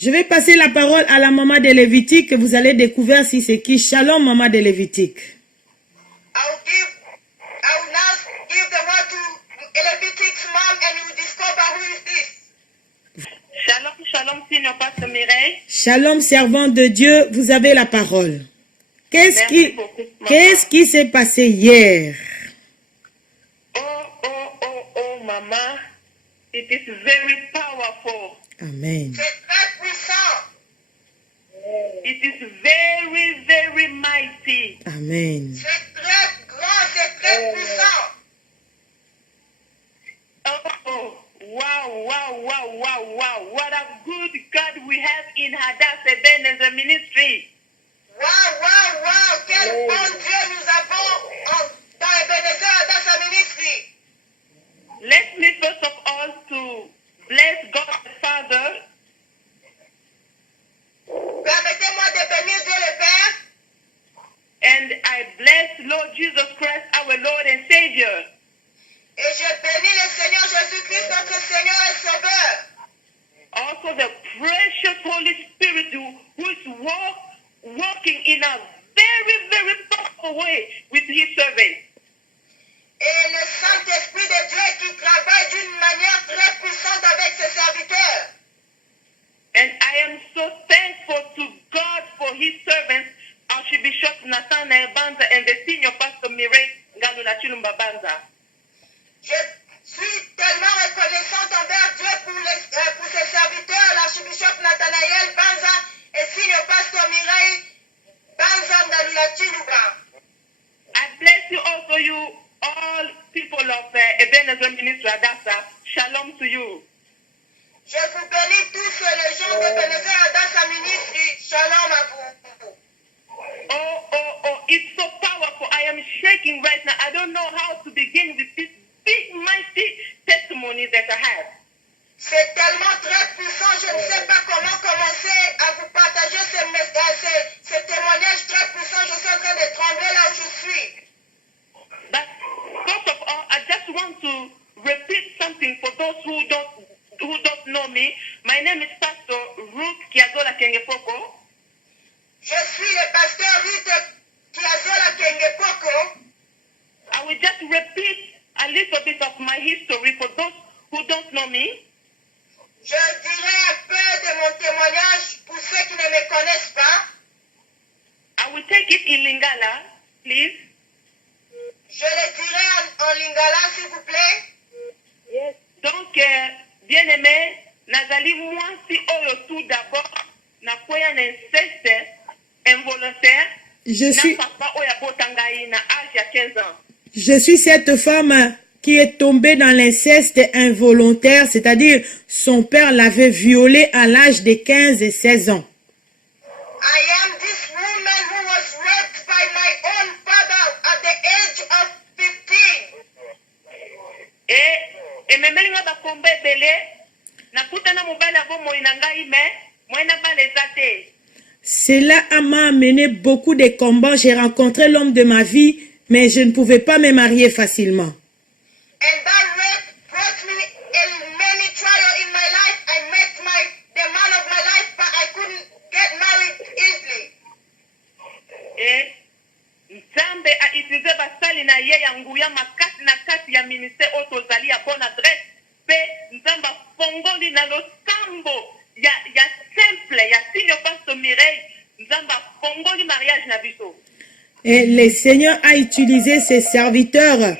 Je vais passer la parole à la maman de Lévitique que vous allez découvrir si c'est qui. Shalom, maman de Lévitique. I will now give the word to Levitic's mom and you will discover who is this. Shalom, shalom, Senior Pastor Mireille. Shalom, servant de Dieu, vous avez la parole. Merci beaucoup, maman. Qu'est-ce qui s'est passé hier? Oh, Mama. It is very powerful. Amen. C'est très puissant. It is very, very mighty. Amen. C'est très grand, c'est très puissant. Oh, wow. What a good God we have in Hadassah Ebenezer Ministry. Wow. Quel bon Dieu nous avons dans Ebenezer Hadassah Ministry. Let me first of all to bless God the Father. Permettez-moi de bénir Dieu le Père. And I bless Lord Jesus Christ, our Lord and Savior. Et je bénis le Seigneur Jésus-Christ, notre Seigneur et Sauveur. Also the precious Holy Spirit who is working in a very, very powerful way with his servants. Et le Saint-Esprit de Dieu qui travaille d'une manière très puissante avec ses serviteurs. And I am so thankful to God for his servants, Archbishop Nathanael Banza and the Senior Pastor Mireille Ngalula Chilumba Banza. Je suis tellement reconnaissante envers Dieu pour ses serviteurs, l'archbishop Nathanael Banza et Senior Pastor Mireille Banza Ngalula Chilumba. I bless you also, you all people of Ebenezer Ministry Hadassah. Shalom to you. Je vous bénis tous les gens d'Ebenezer Hadassah Ministry. Shalom à vous. Oh, it's so powerful. I am shaking right now. I don't know how to begin with this big, mighty testimony that I have. C'est tellement très puissant, je ne sais pas comment commencer à vous partager ces témoignages très puissants. Je suis en train de trembler là où je suis. But first of all, I just want to repeat something for those who don't know me. My name is Pastor Ruth Kiazola Kengepoko. Je suis le pasteur Ruth Kiazola Kengepoko. I will just repeat a little bit of my history for those who don't know me. Je dirai un peu de mon témoignage pour ceux qui ne me connaissent pas. I will take it in Lingala, please. Je le dirai en lingala, s'il vous plaît. Yes. Donc, bien-aimé, nazali mwasi oyo tout d'abord, na kwea na inceste involontaire, na papa oya botangai na âge ya 15 ans. Je suis cette femme qui est tombée dans l'inceste involontaire, c'est-à-dire son père l'avait violée à l'âge de 15 et 16 ans. I am this woman who was raped by my own father at the age of 15. Et memelinga bakombe belé, na kutana mobali abomo inangai me, moina bale zate. Cela m'a amené beaucoup de combats. J'ai rencontré l'homme de ma vie, mais je ne pouvais pas me marier facilement. And that rape brought me in many trials in my life. I met the man of my life, but I couldn't get married easily. Et Nzambe a utilisé basali na ye ya nguya makasi na kati ya ministère otozali ya bonne adresse. Pe Nzamba fongoli na losambo ya simple ya Senior Pastor Mireille. Nzamba fongoli mariage na biso. Et le Seigneur a utilisé ses serviteurs.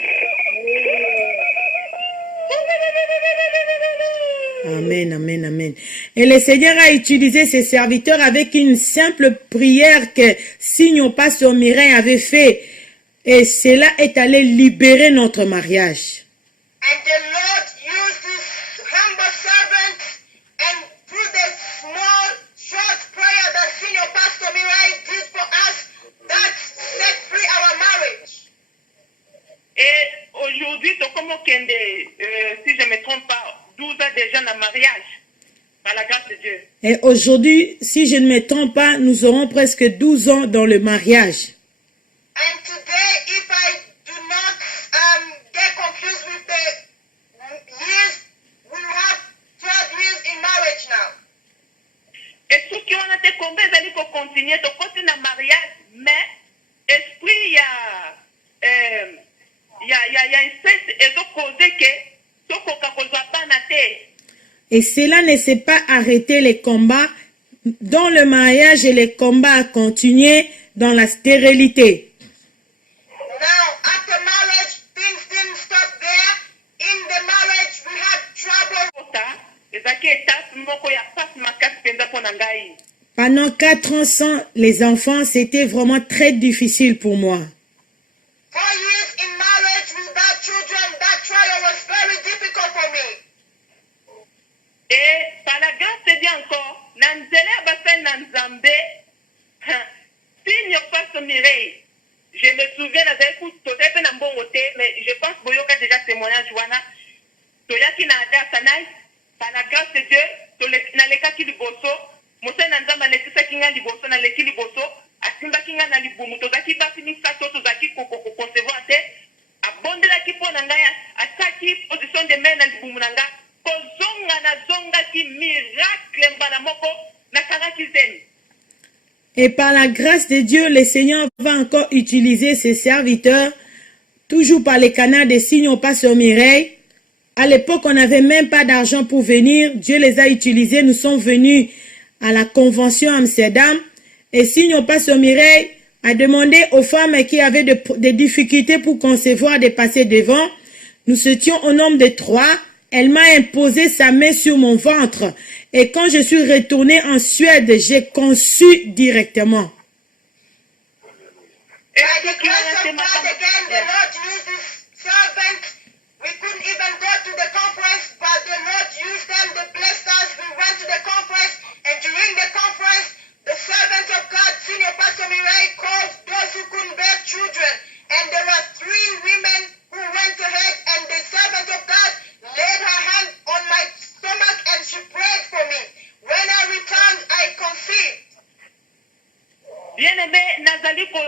Amen. Et le Seigneur a utilisé ses serviteurs avec une simple prière que Senior Pastor Mireille avait fait. Et cela est allé libérer notre mariage. And the Lord used this humble servant, and through the small, short prayer that Senior Pastor Mireille did for us, that set free our marriage. Et aujourd'hui, si je ne me trompe pas, 12 ans déjà dans le mariage, par la grâce de Dieu. Et aujourd'hui, si je ne me trompe pas, nous aurons presque 12 ans dans le mariage. And today, if I do not get confused with the years, we have 12 years in marriage now. combat ezali kocontinue tokoti na mariage mais esprit ya inceste ezokose ke tokoka kozwa bana te. Et cela ne s'est pas arrêté les combats dans le mariage et les combats a continué dans la stérilité. Now, after marriage, things didn't stop there. In the marriage, we had trouble. Ezaki étape moko ya pasi makasi penza mpona ngai. Pendant 4 ans sans les enfants, c'était vraiment très difficile pour moi. 4 years in marriage without children, that trial was very difficult for me. Et par la grâce de Dieu encore, na nzela ya basali na Nzambe, signe passe Mireille. Je me souviens, tozali na mbongo te, mais je pense boyoka déjà témoignage wana. Toyaki na Adasanai, par la grâce de Dieu, nalekaki liboso, mosali na Nzambe alekisaki nga liboso, naleki liboso, asimbaki nga na libumu, tozalaki basi misato, tozalaki koconcevoir te, abondelaki mpo na ngai, ataki position de main na libumu na nga, kozonga na zongaki miracle mbala moko, nakangaki zeni. Et par la grâce de Dieu, le Seigneur va encore utiliser ses serviteurs, toujours par les canaux des signes au Pasteur Mireille. À l'époque, on n'avait même pas d'argent pour venir. Dieu les a utilisés. Nous sommes venus à la convention à Amsterdam. Et signe au Pasteur Mireille a demandé aux femmes qui avaient des difficultés pour concevoir de passer devant. Nous étions au nombre de 3. Elle m'a imposé sa main sur mon ventre. Et quand je suis retourné en Suède, j'ai conçu directement. By the grace of God, again, the Lord used His servants. We couldn't even go to the conference, but the Lord used them. They blessed us. We went to the conference, and during the conference, the servant of God, Senior Pastor Mireille, called those who couldn't bear children. And there were 3 women who went ahead, and the servant of God laid her hand on my stomach, and she prayed for me. When I returned, I conceived. Bien-aimé, nazali ko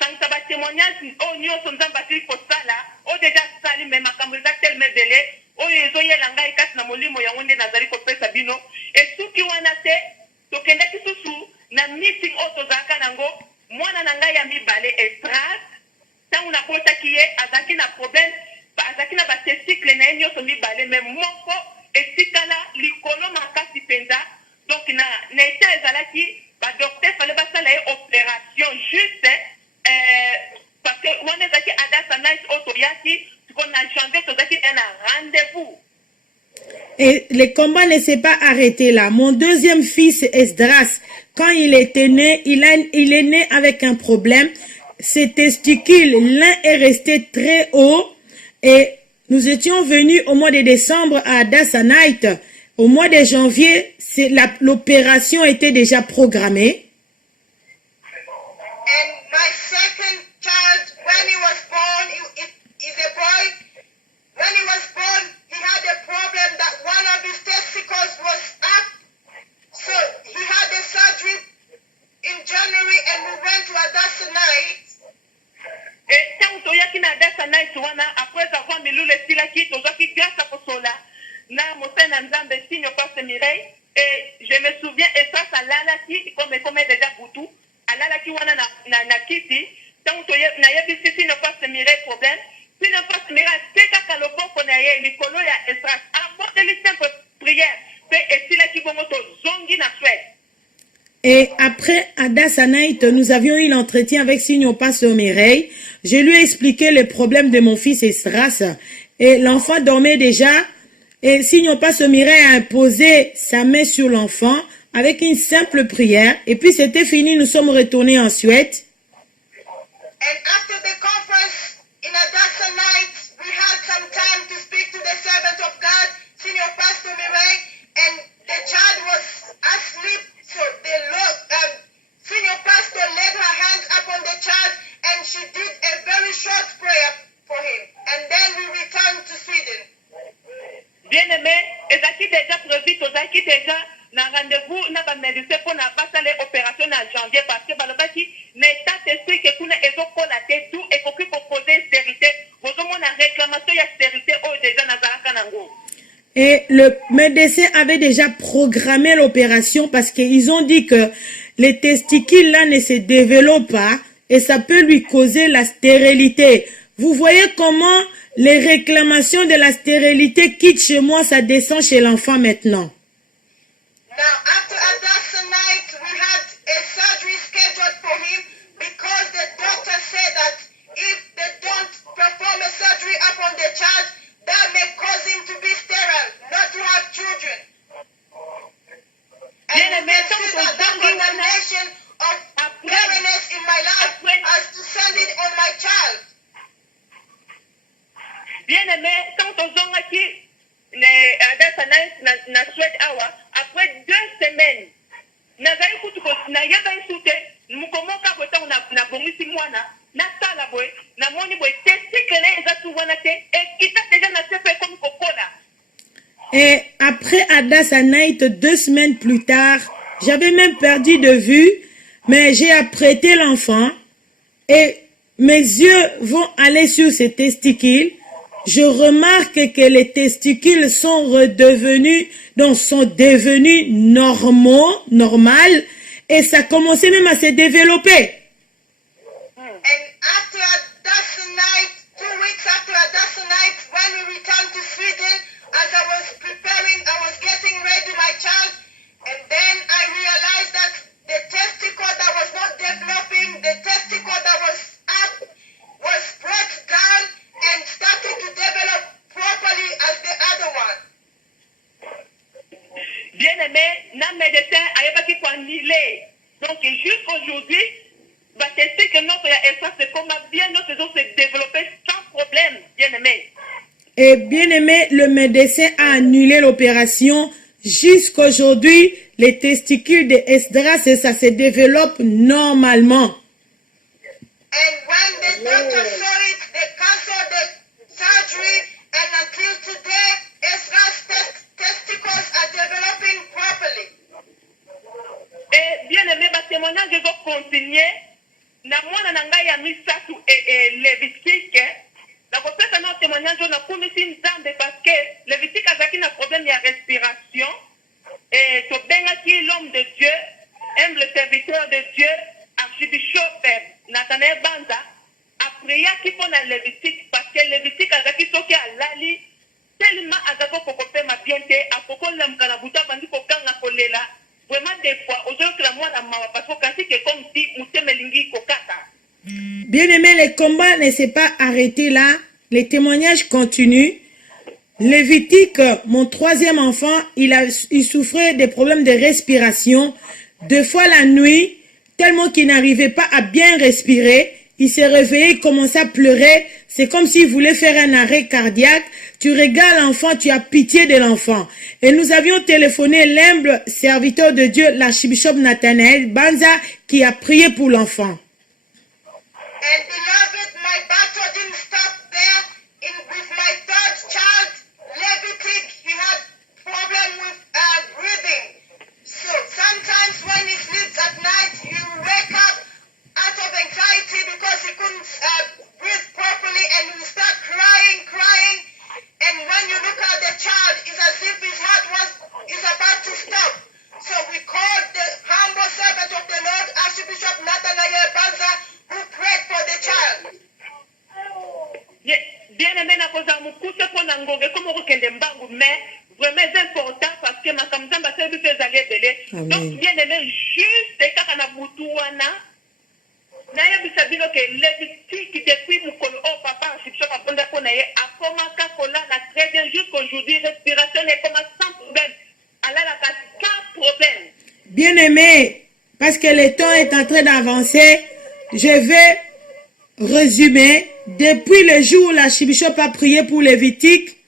sangisa ba témoignage o nyonso Nzambe asili kosala o deja sali me makambo eza teleme ebele oyo ezoyela ngai kasi na molimo yango nde nazali kopesa bino esuki wana te tokendaki susu na meeting oyo tozalaka nango mwana na ngai ya mibale Estras ntango nabotaki ye azalaki na problème azalaki na batesticle na ye nyonso mibale me moko etikala likolo makasi mpenza donc na eta ezalaki badocteur fale basala ye opération juste parce que wana ezalaki Adasanai oyo toyaki tukona janvier tozalaki na rendez-vous. Et le combat ne s'est pas arrêté là. Mon deuxième fils, Esdras, quand il était né, il est né avec un problème. Ses testicules, l'un est resté très haut. Et nous étions venus au mois de décembre à Adasanai. Au mois de janvier, l'opération était déjà programmée. And my second child, when he was born, he's a boy. When he was born, he had a problem that one of his testicles was up. So he had a surgery in January, and we went to Adasanai. Et ntango toyaki na Adasanai wana après avoir milulu esilaki tozwaki grâce kosola na mosali na Nzambe signe Pasteur Mireille et je me souviens Estras alalaki comme déjà butu alalaki wana na kiti ntango nayebisi signe Pasteur Mireille problème signe Pasteur Mireille atekaka loboko na ye likolo ya Estras abondeli simple prière mpe esilaki bongo tozongi na Suède. Et après Adasanai, nous avions eu l'entretien avec Signe Pasteur Mireille. Je lui ai expliqué le problème de mon fils Esdras. Et l'enfant dormait déjà. Et Signe Pasteur Mireille a imposé sa main sur l'enfant avec une simple prière. Et puis c'était fini, nous sommes retournés en Suède. And after the conference in Adasanai, we had some time to speak to the servant of God, Senior Pastor Mireille, and the child was asleep. So the Lord, Senior Pastor laid her hands upon the child, and she did a very short prayer for him. And then we returned to Sweden. Bien-aimé, ezaki déjà prévu, tozaki déjà na rendez-vous na ba médecin pour na basale opération na janvier parce que balobaki n'état esprit que kuna ezokola te tout et qu'on poser stérilité. Bozomona réclamation ya stérilité au déjà na zalaka nango. Et le médecin avait déjà programmé l'opération parce qu'ils ont dit que les testicules là ne se développent pas et ça peut lui causer la stérilité. Vous voyez comment les réclamations de la stérilité quittent chez moi, ça descend chez l'enfant maintenant. Now, after adoption night, we had a surgery scheduled for him because the doctor said that if they don't perform a surgery upon the child, that may cause him to be sterile, not to have children. And Bien, you mais can tant see qu'on that the donne condemnation of barrenness in my life as to send it on my child. Bien aimé, quand on a qui na Suède awa, après 2 semaines, nazali kutu ko na yaba isute, mukomoka bota na bongisi mwana, na sala boy, na moni boy testicle eza tuwana te, et kita déjà na sefe comme kokola. Et après Adassa Night, 2 semaines plus tard, j'avais même perdu de vue, mais j'ai apprêté l'enfant et mes yeux vont aller sur ses testicules. Je remarque que les testicules sont devenus normales et ça commençait même à se développer. And after adoption night, 2 weeks after adoption night, when we returned to Sweden, as I was preparing, I was getting ready my child, and then I realized that the testicle that was not developing, the testicle that was up, was brought down and started to develop properly as the other one. Bien aimé, na médecin ayebaki ko annulé. Donc jusqu'aujourd'hui, bah c'est que notre espace c'est comme bien notre os se développer sans problème, bien aimé. Et bien aimé, le médecin a annulé l'opération. Jusqu'aujourd'hui, les testicules de Esdras, ça se développe normalement. And when the doctor saw it, they canceled the surgery, and until today, Ezra's testicles are developing properly. Et bien aimé, bah témoignage je vais continuer. Na mwana na ngai ya misatu Lévitique. Na kopesa na témoignage na komisi nzambe parce que Lévitique azaki na problème ya respiration. Et to bengaki l'homme de Dieu, humble serviteur de Dieu, archibishop Nathanaël Banza, après yaki pour na Lévitique parce que Lévitique azaki soki alali tellement azako kokopema bien te akoko lamkana buta bandi kokanga kolela. Vraiment des fois aujourd'hui la moi na mawa parce que c'est comme si mutemelingi kokata. Bien aimé, le combat ne s'est pas arrêté là. Les témoignages continuent. Lévitique, mon 3e enfant, il souffrait des problèmes de respiration. 2 fois la nuit, tellement qu'il n'arrivait pas à bien respirer. Il s'est réveillé, il commençait à pleurer. C'est comme s'il voulait faire un arrêt cardiaque. Tu regardes l'enfant, tu as pitié de l'enfant. Et nous avions téléphoné l'humble serviteur de Dieu, l'archibishop Nathanaël Banza, qui a prié pour l'enfant. And beloved, my battle didn't stop there. With my 3rd child, Levitic, he had problem with breathing. So sometimes when he sleeps at night, you wake up out of anxiety because he couldn't breathe properly, and you start crying. And when you look at the child, it's as if his heart is about to stop. So we called the humble servant of the Lord, Archbishop Nathanaël Banza, who prayed for the child. Bien aimé na koza mukuse po na ngove comme okende mbangu mais vraiment c'est important parce que ma kamzamba c'est du fait aller belé. Donc bien aimé juste kaka na butu wana na yebisa bino ke Lévitique depuis mukolo o papa archibishop aponda ko na ye akoma kakola na très bien jusqu'aujourd'hui respiration est comme sans problème. Alors la sans problème. Bien aimé, parce que le temps est en train d'avancer, je vais résumer. Depuis le jour où l'archibishop a prié pour Lévitique,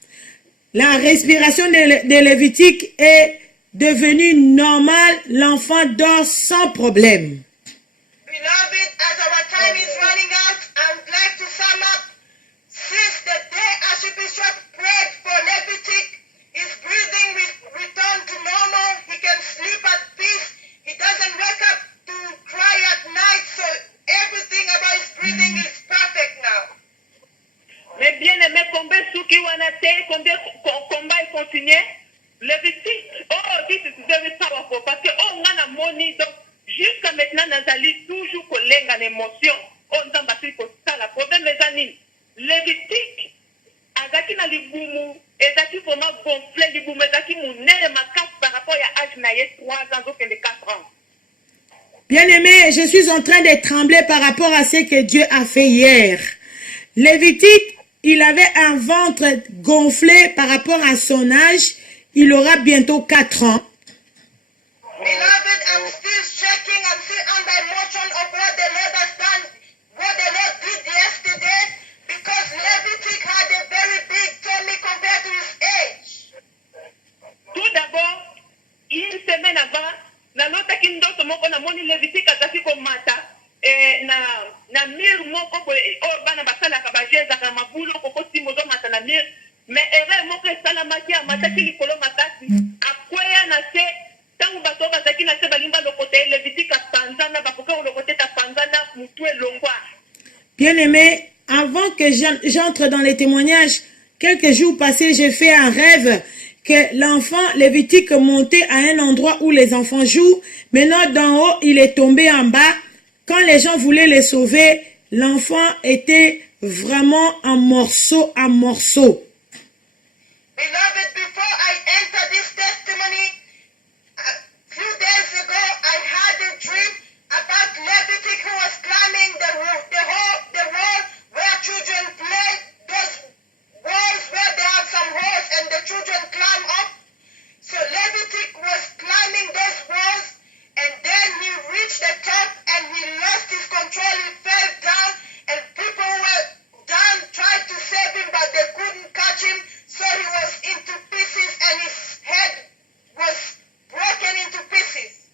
la respiration de Lévitique est devenue normale. L'enfant dort sans problème. Beloved, as our time is running out, I would like to sum up. Since the day Archbishop prayed for Levitic, his breathing returned to normal. He can sleep at peace. He doesn't wake up to cry at night. So everything about his breathing is perfect now. Mais bien aimé, combien souki wana te, combien combat continuer. Lévitique, oh, this is very powerful. Parce que, oh, on a moni, donc, jusqu'à maintenant, Nazali, toujours collègue en émotion. Oh, on a battu pour ça, la problème est anine. Lévitique, Azaki na libumu, Ezaki vraiment gonflé, libumu, Ezaki mounere ma casse par rapport à âge naïe 3 ans, donc les 4 ans. Bien-aimé, je suis en train de trembler par rapport à ce que Dieu a fait hier. Lévitique, il avait un ventre gonflé par rapport à son âge. Il aura bientôt 4 ans. Beloved, I'm still shaking. I'm still under emotion of what the Lord has done, what the Lord did yesterday, because Levitic had a very big tummy compared to his age. Tout d'abord, une semaine avant, na nota kindoto moko na moni Lévitique azaki ko mata na mir moko ko o bana basala ka bajeza ka mabulo ko ko timozo mata na mir mais ere moko sala maki amata ki kolo matasi akwea na se tangu bato bazaki na se balimba lo côté Lévitique panzana bakoka lo côté ta panzana mutu elongwa. Bien-aimé, avant que j'entre dans les témoignages, quelques jours passés, j'ai fait un rêve que l'enfant Lévitique montait à un endroit où les enfants jouent. Maintenant, d'en haut, il est tombé en bas. Quand les gens voulaient les sauver, l'enfant était vraiment en morceaux, en morceaux. Beloved, before I enter this testimony, a few days ago, I had a dream about Levitic who was climbing the wall where children play, those walls where they have some holes and the children climb up. So Levitic was climbing those walls, and then he reached the top and he lost his control. He fell down, and people were down tried to save him, but they couldn't catch him. So he was into pieces and his head was broken into pieces.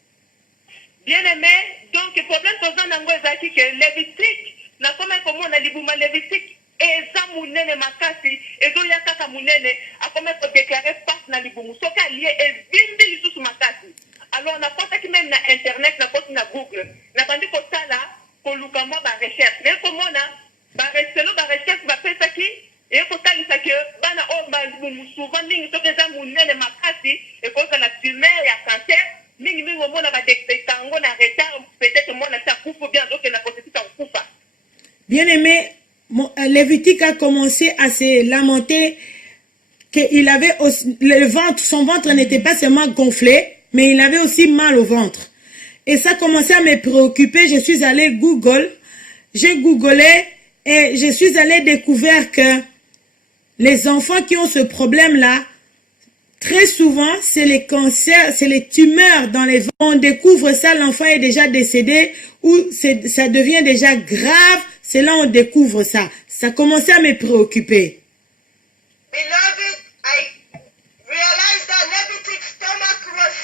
Bien-aimé, donc le problème posant dans Ngwezaki que Lévitique, na comme comment na libuma Lévitique, eza munene makasi, ezo yakaka munene, a comme pour déclarer passe na libumu, soka lié et vimbi lisusu makasi. Alors na porte qui même na internet, na porte na Google, na bandi ko sala, ko lukamo ba recherche, mais comment na ba recherche ba pesa ki et ko talisa que bana o ba libumu souvent ningi soka eza munene makasi, et ko na tumeur ya cancer. Bien-aimé, Lévitique a commencé à se lamenter qu'il avait aussi, son ventre n'était pas seulement gonflé, mais il avait aussi mal au ventre. Et ça commençait à me préoccuper. Je suis allé Google, j'ai googlé et je suis allé découvrir que les enfants qui ont ce problème-là, très souvent, c'est les cancers, c'est les tumeurs dans les ventres. On découvre ça, l'enfant est déjà décédé ou ça devient déjà grave. C'est là on découvre ça. Ça commençait à me préoccuper. Beloved, I realized that Levitic's stomach was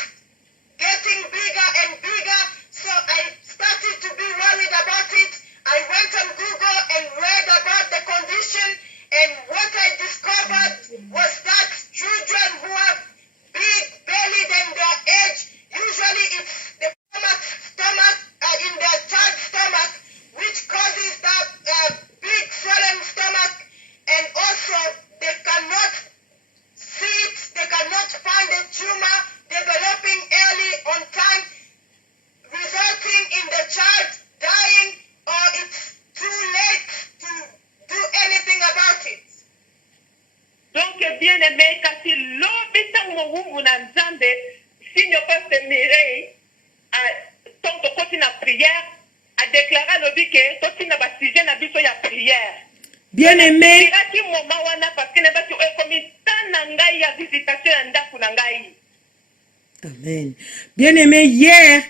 getting bigger and bigger, so I started to be worried about it. I went on Google and read about the condition, and what I discovered was that children who have big belly than their age, usually it's the stomach in their child's stomach, which causes that big swollen stomach, and also they cannot see it, they cannot find a tumor developing early on time, resulting in the child dying, or it's too late to do anything about it. Donc, bien aimé, kasi l'obita mouhou na nzambe, si ne pas se mirer, tant que côté na prière, a déclaré le que côté na baptisé na biso ya prière. Bien aimé. Iraki moma wana parce que ne pas tu es comme tant ngai ya visitation ya ndaku na ngai. Amen. Bien aimé, hier,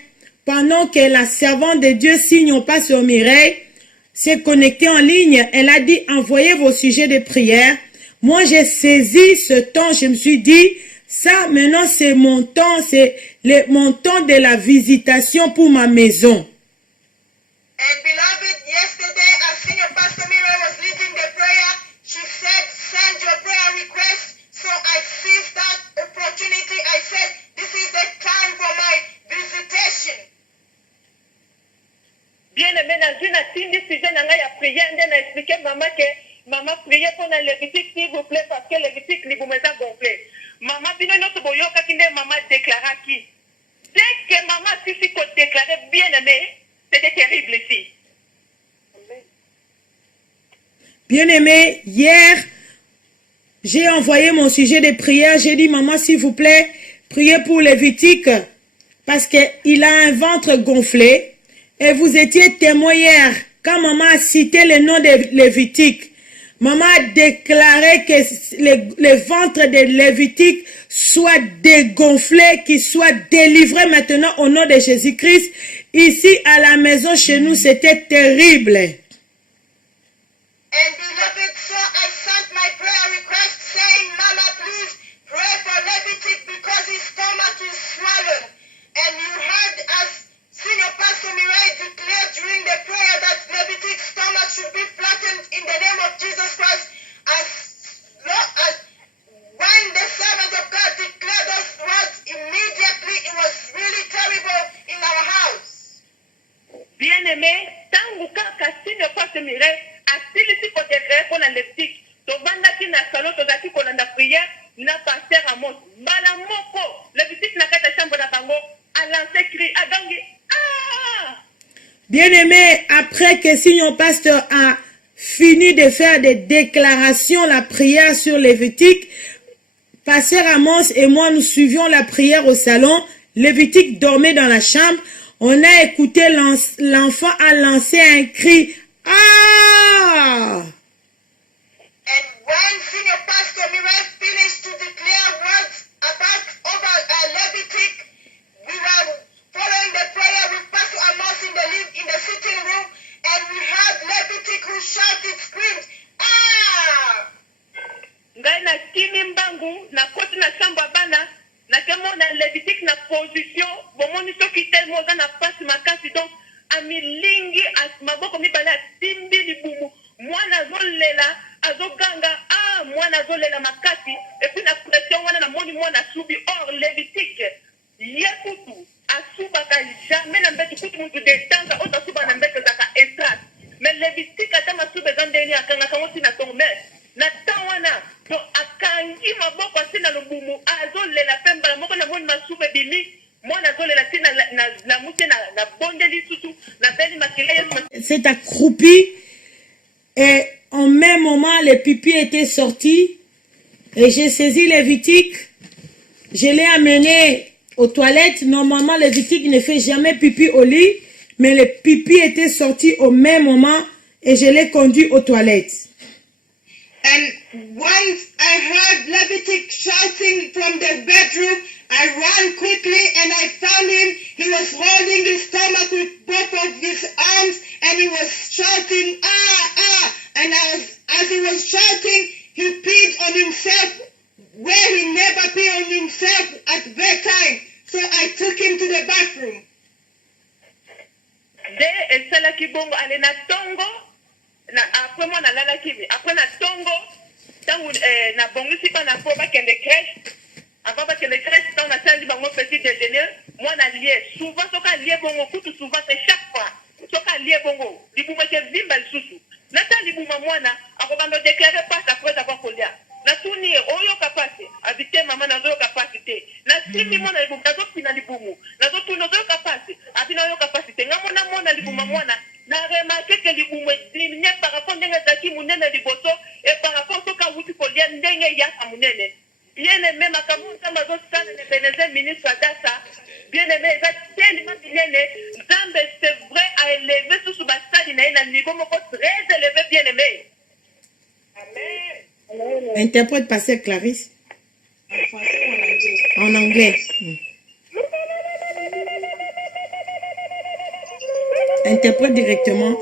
pendant que la servante de Dieu signe pas sur Mireille, s'est connectée en ligne, elle a dit envoyez vos sujets de prière. Moi, j'ai saisi ce temps, je me suis dit, ça, maintenant, c'est mon temps, c'est mon temps de la visitation pour ma maison. And beloved, yesterday, as Senior Pastor Mira was leading the prayer, she said, send your prayer request. So I seized that opportunity. I said, this is the time for my visitation. Bien aimé, dans une attitude, sujet na ngai ya prière, on a expliqué maman que Maman, priez pour la Lévitique, s'il vous plaît, parce que Lévitique, les boumets a gonflé. Maman, bino notre boyoka qui ne maman déclara qui. Dès que maman si qu'on déclarait bien aimé, c'était terrible ici. Bien aimé, hier, j'ai envoyé mon sujet de prière. J'ai dit, maman, s'il vous plaît, priez pour Lévitique, parce qu'il a un ventre gonflé. Et vous étiez témoin hier, quand maman a cité le nom de Lévitique. Maman a déclaré que le ventre de Lévitique soit dégonflé, qu'il soit délivré maintenant au nom de Jésus-Christ. Ici, à la maison, chez nous, c'était terrible. And beloved, so I sent my prayer request saying, Mama, please pray for Levitic because his stomach is swollen. And you heard us, Senior Pastor Mirai declared during the prayer that Levitic's stomach should be flattened in the name of Jesus Christ. As when the servant of God declared those words, immediately it was really terrible in our house. Bien-aimé, tangu kaka Senior Pastor Mirai asili si pour déclarer pour la Lévitique. Tobanda ki na salon tozaki kolanda prière na pasteur Amos. Bala moko, Lévitique na kata chambre na bango, a lancé cri, a gangi. Ah! Bien-aimé, après que Senior Pasteur a fini de faire des déclarations, la prière sur Lévitique, Pasteur Amos et moi, nous suivions la prière au salon. Lévitique dormait dans la chambre. On a écouté l'enfant a lancé un cri. Ah! And when Senior Pastor Mirai finished to declare words over Levitic, we were following the prayer with Pastor Amos in the sitting room, and we heard Levitic who shouted, screamed, ah! Ngai na kimi mbangu na koti na shamba bana na kemo na Lévitique na position bomoni soki tellement za na pasi makasi donc amilingi maboko mibale simbi libumu mwana zolela azoganga mwana zolela makasi et puis na pression wana na moni mwana subi or Lévitique yekutu asubaka jamais na mbetu kutu mutu detanga ota suba na mbetu zaka estras mais Lévitique ata masube zandeni akanga kango na tombe na tawana to akangi maboko asina lubumu azolela pemba la moko na moni masube bimi mwana zolela sina na mute na bondeli susu na beli makile. C'est accroupi et en même moment le pipi était sorti et j'ai saisi Lévitique, je l'ai amené aux toilettes. Normalement Lévitique ne fait jamais pipi au lit, mais le pipi était sorti au même moment et je l'ai conduit aux toilettes. And once I heard Levitic shouting from the bedroom, I ran quickly and I found him. He was holding his stomach with both of his arms and he was shouting, ah, ah. And as he was shouting, he peed on himself where he never peed on himself at bedtime. So I took him to the bathroom. De esala kibongo ale na tongo na après moi na lala kibi après na tongo tangu na bongisi pa na po ba kende crèche avant ba kende crèche tant na sali bango petit déjeuner moi na lié souvent soka lié bongo kutu souvent c'est chaque fois soka lié bongo libuma ke vimba lisusu na ta libuma mwana akobando déclarer pas après avoir kolia na tuni oyo kapasi habite mama na zo kapasité na simi mwana libuma zo pina libumu na zo tuno zo kapasi abina yo kapasité ngamona mwana libuma mwana na remarqué que libumu diminue par rapport ndenge zaki munene liboso et par rapport soka wuti kolia ndenge ya munene bien aimé makamu kama zo sana ne beneze ministre data bien aimé za tellement bien Zambe c'est vrai à élever sous basali na niveau moko très élevé bien aimé. Amen. Interprète pasteur Clarisse. En anglais. Interprète directement.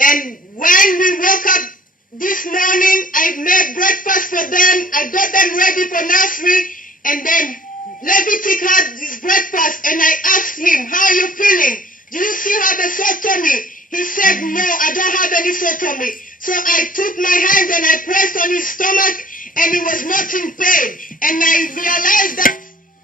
And when we woke up this morning, I made breakfast for them. I got them ready for nursery. And then Levitic had his breakfast. And I asked him, how are you feeling? Do you still have a sore tummy? He said, no, I don't have any sore tummy. So I took my hand and I pressed on his stomach and he was not in pain. And I realized that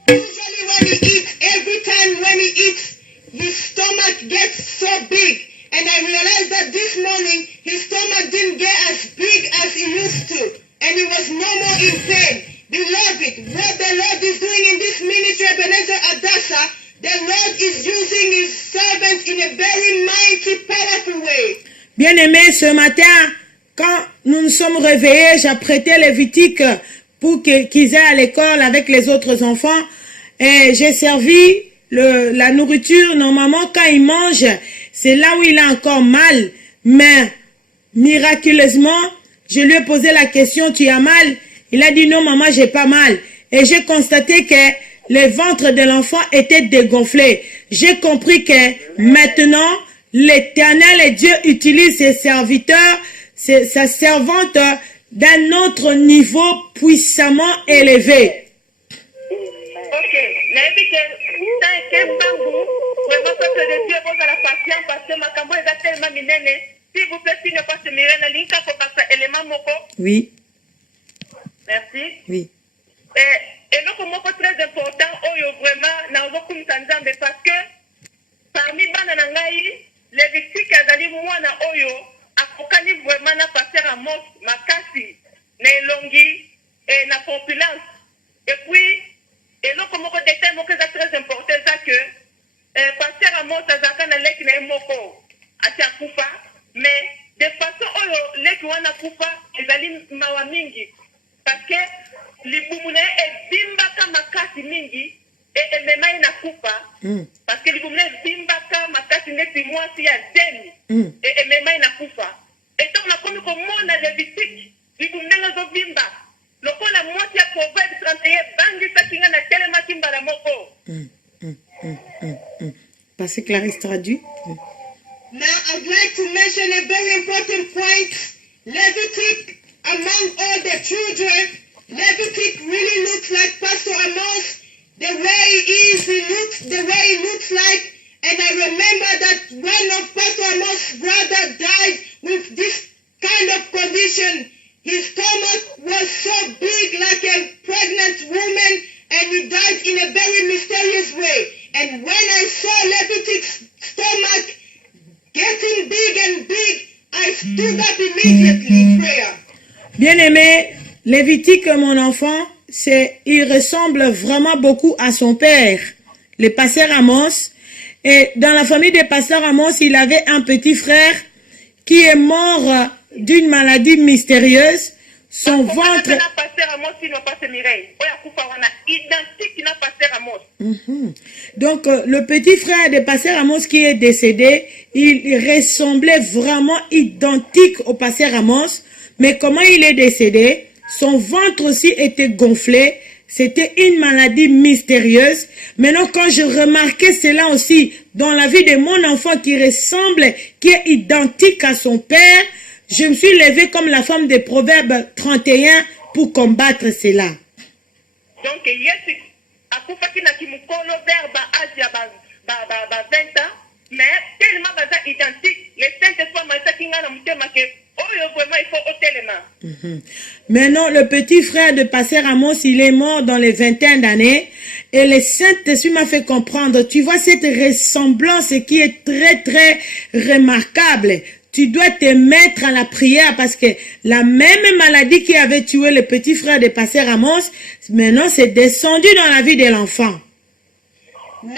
usually when he eats, every time when he eats, his stomach gets so big. And I realized that this morning his stomach didn't get as big as it used to, and he was no more in pain. Beloved, what the Lord is doing in this ministry, Ebenezer Adasa, the Lord is using his servants in a very mighty, powerful way. Bien-aimés, ce matin, quand nous nous sommes réveillés, j'apprêtais les Lévitique pour qu'ils aient à l'école avec les autres enfants. Et j'ai servi la nourriture. Normalement, quand il mange, c'est là où il a encore mal. Mais miraculeusement, je lui ai posé la question, tu as mal? Il a dit, non, maman, j'ai pas mal. Et j'ai constaté que le ventre de l'enfant était dégonflé. J'ai compris que maintenant, l'Éternel et Dieu utilise ses serviteurs, sa servante, d'un autre niveau puissamment élevé. Ok, nayebi ke temps eke mbangu vraiment peuple de Dieu bozala patient parce que makambo eza tellement minene. S'il vous plaît, s'il ne passe Mirena linka kokasa élément moko. Oui. Merci. Oui. Eloko moko très important oyo vraiment nazokumisa Nzambe parce que parmi bana na ngai Lévitique azali mwana oyo akokani vraiment na pasteur Amos makasi na elongi et na populance. Et puis eloko moko détail moko eza très important eza que pasteur Amos azalaka na leki na ye moko ati akufa, mais de façon oyo leki wana kufa ezali mawa mingi parce que libumu na ye ebimbaka makasi mingi emema ye na kufa parce que libumu na ye ebimbaka makasi neti mwasi ya demi emema ye na kufa. Etango nakomi komona Lévitique libumu ndenge ezobimba lokola mwasi ya Proverbe 31 bangisaki nga na telemaki mbala moko. Parce que Clarisse traduit. Now I'd like to mention a very important point. Levitic, among all the children, Levitic really looks like Pastor Amos. The way he looks like. And I remember that one of Pastor Amos' brother died with this kind of condition. His stomach was so big like a pregnant woman, and he died in a very mysterious way. And when I saw Levitic's stomach getting big and big, I stood up immediately in prayer. Bien-aimé, Lévitique, mon enfant, il ressemble vraiment beaucoup à son père, le pasteur Amos. Et dans la famille des pasteurs Amos, il avait un petit frère qui est mort d'une maladie mystérieuse. Son ventre... Donc, le petit frère de pasteur Amos qui est décédé, il ressemblait vraiment identique au pasteur Amos. Mais comment il est décédé? Son ventre aussi était gonflé. C'était une maladie mystérieuse. Maintenant, quand je remarquais cela aussi dans la vie de mon enfant qui ressemble, qui est identique à son père, je me suis levée comme la femme de Proverbe 31 pour combattre cela. Donc, Yesu akufaki na kimukolo vers âge ya 20 ans, mais tellement baza identique, les Saint-Esprit m'a dit na mutema ke oyo vraiment il faut otelema. Maintenant, le petit frère de pasteur Amos, il est mort dans les 20 d'années. Et le Saint-Esprit m'a fait comprendre, tu vois cette ressemblance qui est très, très remarquable. Tu dois te mettre à la prière parce que la même maladie qui avait tué le petit frère de pasteur Amos, maintenant c'est descendu dans la vie de l'enfant. Now,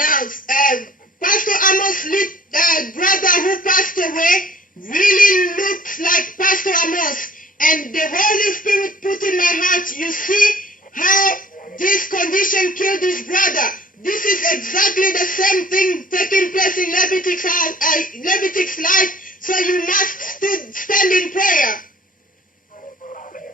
Pastor Amos' brother who passed away really looks like Pastor Amos. And the Holy Spirit put in my heart, you see how this condition killed his brother. This is exactly the same thing taking place in Levitic's life. So you must stand in prayer.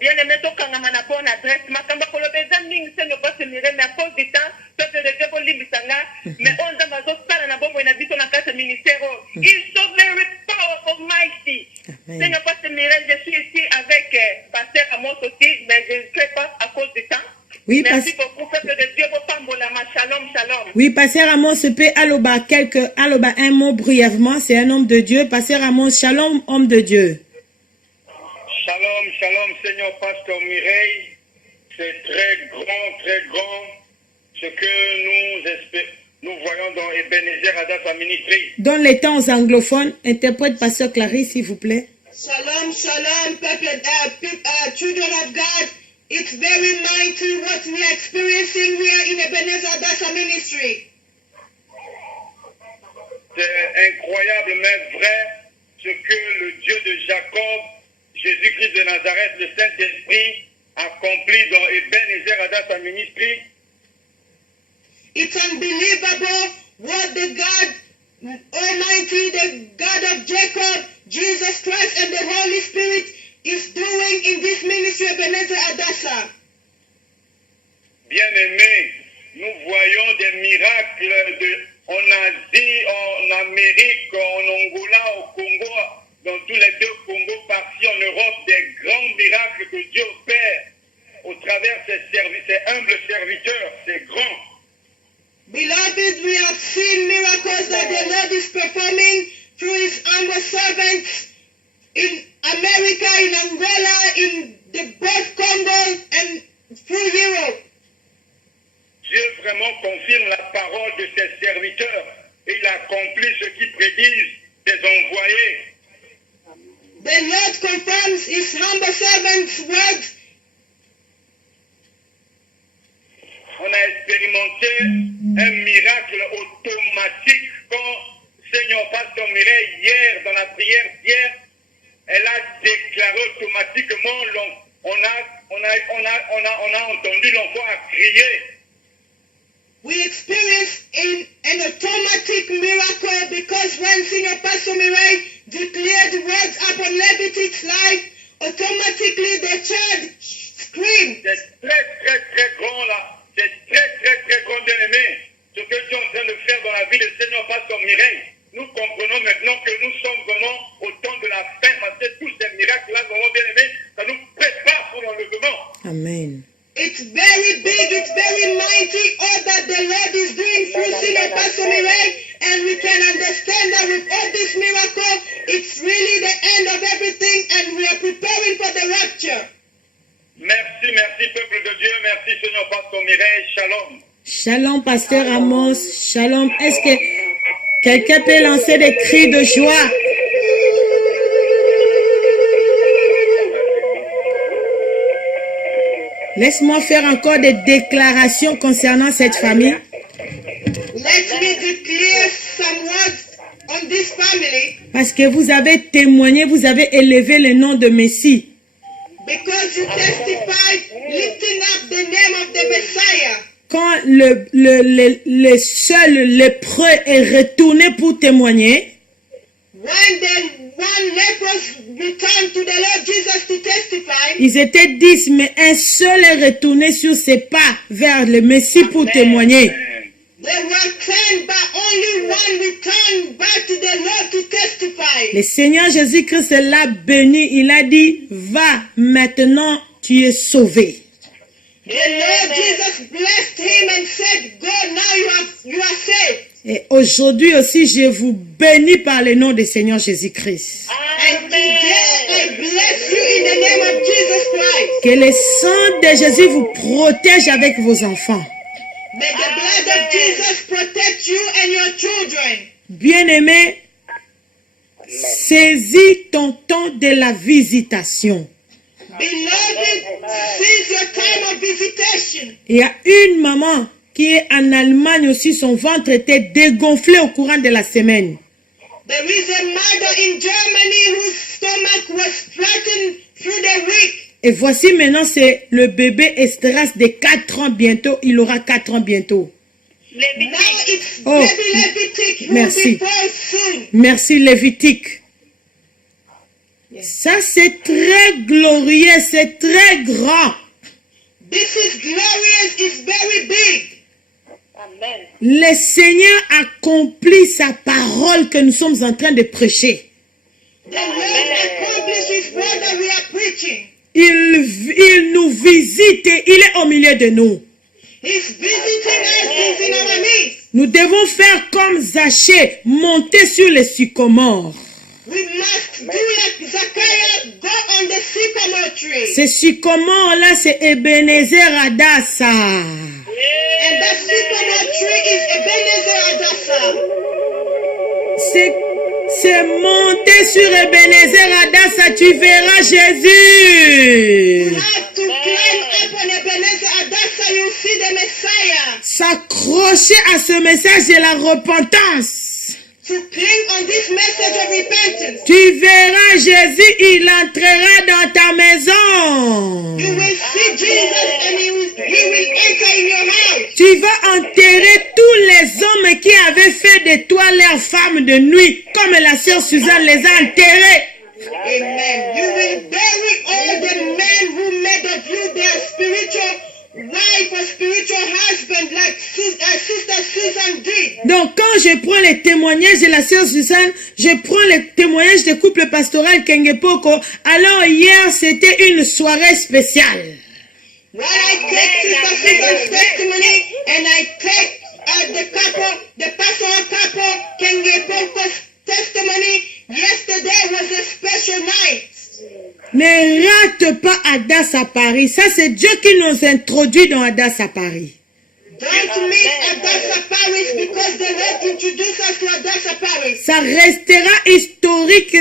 Bien aimé, tokanga na bonne adresse. Makamba kolobeza mingi se ne pas se mirer, mais à cause du temps, peuple de Dieu limbisanga, mais on a mazo sala na bombo na biso na kasa ministère. He's so very powerful, mighty. Se ne pas se mirer, je suis ici avec pasteur Amos aussi, mais je ne sais pas à cause du temps. Oui, merci beaucoup, peuple de Dieu, shalom, shalom. Oui, pasteur Amos peut aloba un mot brièvement, c'est un homme de Dieu. Pasteur Amos, shalom, homme de Dieu. Shalom, shalom, Seigneur Pasteur Mireille. C'est très grand ce que nous espérons. nous voyons dans Ebenezer Adassa Ministry. Dans les temps anglophones, interprète Pasteur Clarisse, s'il vous plaît. Shalom, shalom, children of God. It's very mighty what we are experiencing here in Ebenezer Adassa Ministry. C'est incroyable mais vrai ce que le Dieu de Jacob, Jésus-Christ de Nazareth, le Saint-Esprit, accomplit dans Ebenezer Adassa Ministry. It's unbelievable what the God Almighty, the God of Jacob, Jesus Christ, and the Holy Spirit is doing in this ministry of Ebenezer Adassa. Bien-aimés, nous voyons des miracles en Asie, en Amérique, en Angola, au Congo, dans tous les deux Congos, partis en Europe, des grands miracles que Dieu opère au travers de ses humbles serviteurs, ces grands. Beloved, we have seen miracles that the Lord is performing through his humble servants in America, in Angola, in the both Congo and through Europe. Dieu vraiment confirme la parole de ses serviteurs et il accomplit ce qu'il prédise des envoyés. The Lord confirms his humble servants' words. On a expérimenté un miracle automatique quand Seigneur Pasteur Mireille, hier, dans la prière d'hier, elle a déclaré automatiquement, on a entendu l'enfant à crier. We experienced an automatic miracle because when Senior Pastor Mireille declared words upon Levitic's life, automatically the child screamed. C'est très grand là. C'est très grand, bien-aimé. Ce que Dieu est en train de faire dans la vie de Seigneur Pasteur Mireille. Nous comprenons maintenant que nous sommes vraiment au temps de la fin, parce que tous ces miracles-là, vraiment bien-aimés, ça nous prépare pour l'enlèvement. Amen. It's very big, it's very mighty, all that the Lord is doing through Senior Pastor Mireille, and we can understand that with all this miracle, it's really the end of everything, and we are preparing for the rapture. Merci, peuple de Dieu. Merci, Seigneur Pasteur Mireille. Shalom. Shalom, Pasteur Amos. Shalom. Est-ce que quelqu'un peut lancer des cris de joie? Laisse-moi faire encore des déclarations concernant cette famille. Let me declare some words on this family. Parce que vous avez témoigné, vous avez élevé le nom de Messie. Because you testified lifting up the name of the Messiah. Quand le seul lépreux est retourné pour témoigner, When the one leprous returned to the Lord Jesus to testify, ils étaient 10, mais un seul est retourné sur ses pas vers le Messie pour témoigner. there were 10, but only one returned back to the Lord to testify. Le Seigneur Jésus-Christ l'a béni, il a dit, va, maintenant tu es sauvé. The Lord Jesus blessed him and said, go, now you are saved. Et aujourd'hui aussi, je vous bénis par le nom du Seigneur Jésus-Christ. And today I bless you in the name of Jesus Christ. Que le sang de Jésus vous protège avec vos enfants. May the blood of Jesus protect you and your children. Bien-aimé, saisis ton temps de la visitation. Beloved, seize your time of visitation. Il y a une maman qui est en Allemagne aussi, son ventre était dégonflé au courant de la semaine. There is a mother in Germany whose stomach was flattened through the week. Et voici maintenant, c'est le bébé Estras de 4 ans bientôt. Il aura 4 ans bientôt. Now it's Oh, baby Levitic who merci. will be born soon. Merci Lévitique. Ça, c'est très glorieux, c'est très grand. This is glorious, it's very big. Amen. Le Seigneur accomplit sa parole que nous sommes en train de prêcher. The Lord accomplishes what that we are preaching. Il nous visite et il est au milieu de nous. He's visiting us, he's in our midst. Nous devons faire comme Zachée, monter sur les sycomores. We we must do like Zacchaeus, go on the sycamore tree. Ce sycomore-là, c'est Ebenezer Adassa. And that sycamore tree is Ebenezer Adassa. C'est monter sur Ebenezer Adassa, tu verras Jésus. You have to climb up on Ebenezer Adassa, you see the Messiah. S'accrocher à ce message de la repentance. To cling on this message of repentance. Tu verras Jésus, il entrera dans ta maison. You will see Jesus and he will enter in your house. Tu vas enterrer tous les hommes qui avaient fait de toi leur femme de nuit, comme la sœur Suzanne les a enterrés. Amen. You will bury all the men who made of you their spiritual wife or spiritual husband like Sister Susan did. Donc quand je prends les témoignages de la sœur Suzanne, je prends les témoignages du couple pastoral Kengepoko. Alors hier c'était une soirée spéciale. When I take Sister Susan's testimony and I take the pastoral couple Kengepoko's testimony, yesterday was a special night. Ne rate pas Adas à Paris. Ça, c'est Dieu qui nous introduit dans Adas à Paris. Don't miss Adassa Paris because the Lord introduced us to Adassa Paris. Ça restera historique.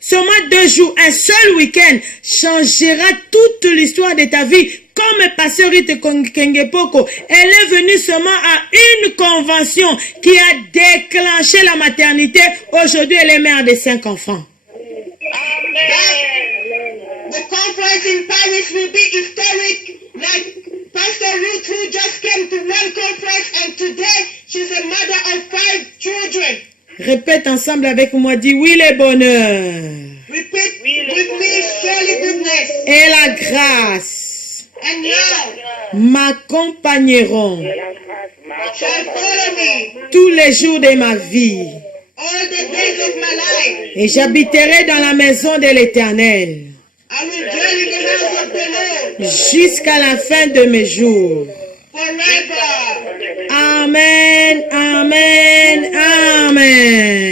Seulement 2 jours, un seul week-end changera toute l'histoire de ta vie. Comme Pasteur Rite Kengepoko, elle est venue seulement à une convention qui a déclenché la maternité. Aujourd'hui, elle est mère de 5 enfants. The conference in Paris will be historic, like Pastor Ruth, who just came to one conference, and today she's a mother of 5 children. Répète ensemble avec moi, dis oui les bonheurs. Repeat with me, surely goodness Et la grâce and love m'accompagneront shall follow me tous les jours de ma vie. all the days of my life. Et j'habiterai dans la maison de l'Éternel I will dwell in the house of the Lord jusqu'à la fin de mes jours. forever. Amen, amen, amen.